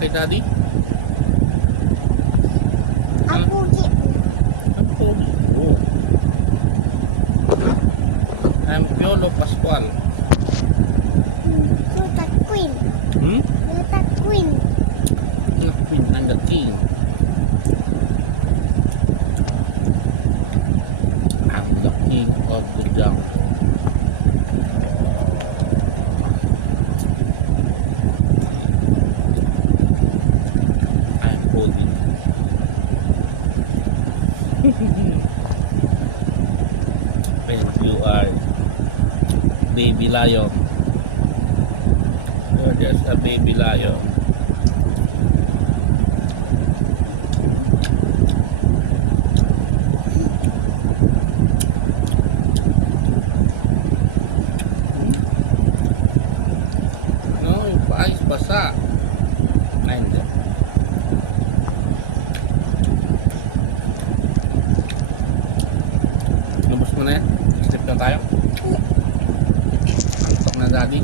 kay daddy? Ang pugi. Ang pogi. Oh. I'm Piolo Pascual. Tuta Queen. Hmm? Tuta Queen. The Queen and the King. I'm the king of the jungle. I'm holding. When you are baby lion, you're just a baby lion. No, yung paa is basa. Ay, hindi. Lubos mo na yan. Sleep na tayo. Antok na daddy.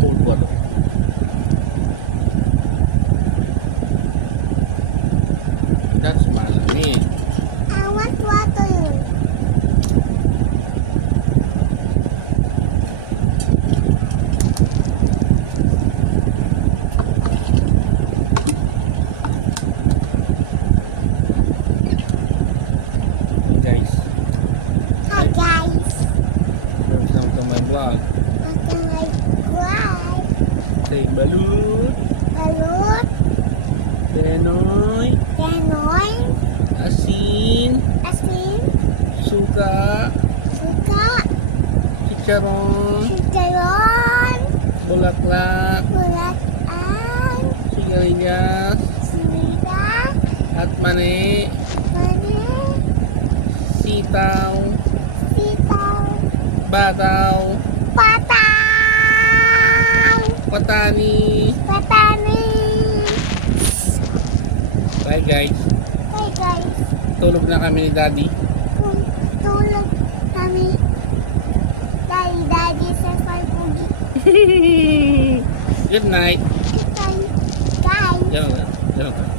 Cold water. That's malamig. I want water. Guys, Hi guys. welcome to my vlog. Welcome my vlog. Say balut, Balut. Penoy, Tenoy. asin, Asin. suka, Suka. chicharon, Sitaron. bulaklak, Bulakan. sigarilyas, Sida. at mani, Mani. sitaw, Sitaw. bataw, Patang. patani. Patani. Bye guys, Hey guys. tulog na kami ni daddy. Kung tulog kami. Daddy sa Farpugi. Good night. Guys. Ganun na. Ganun na.